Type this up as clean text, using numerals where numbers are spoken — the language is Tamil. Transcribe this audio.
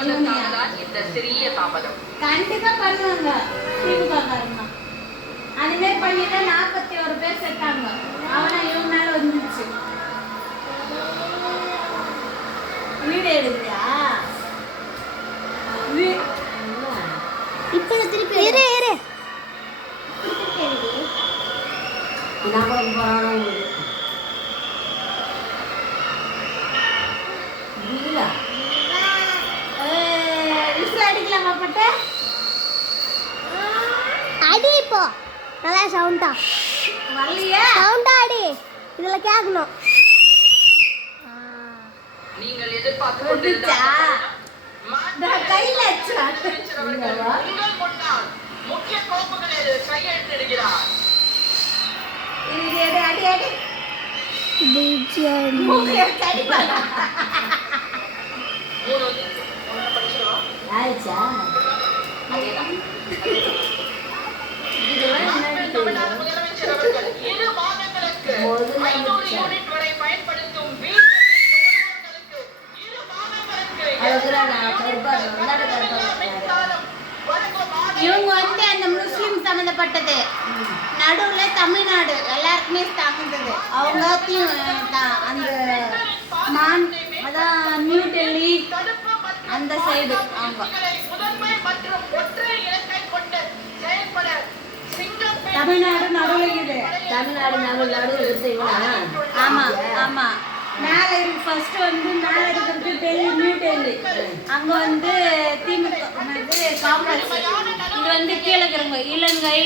தவிர்ப்பதற்காக தான் இந்த சிறிய தாமதம். கண்டிப்பா பண்ணுவாங்க திமுககாரங்க. அதுமாரி பண்ணிட்டு 41 பேர் செத்தாங்க. அவனா இவங்க மேல வந்துச்சு. வீடியோ எடுக்கிறியா? இப்போ திருப்பி இரு நான் போறானோ அடிக்கலாமா பட்ட அடி இப்போ நல்லா சவுண்டா வரலையா? சவுண்டா அடி இதுல கேட்கணும். நீங்கள் எதிர்பார்த்து கொண்டிருந்த கையில உங்கள் முன்னால் முக்கிய கோப்புகளில் கையெழுத்திடுகிறார். அடி அடி தமிழ்நாடு முதலமைச்சர் அவர்கள் 2 மாதங்களுக்கு 500 யூனிட் வரை பயன்படுத்தும் வீட்டு நுகர்வோர்களுக்கு 2 மாதங்களுக்கு இவங்க வந்து அந்த முஸ்லிம் சம்பந்தப்பட்டது. நடுவுல தமிழ்நாடு எல்லாருக்குமே தாக்குந்தது. அவங்க அந்த அதான் நியூ டெல்லி அந்த சைடு அவங்க தமிழ்நாடு நடுவுல ஆமா ஆமா மேல இருக்கு. ஃபர்ஸ்ட் வந்து மேல இருக்கிறது டெல்லி நியூ டெல்லி. அங்க வந்து திமுக காங்கிரஸ். இது வந்து கீழே இருக்கிறவங்க இலங்கை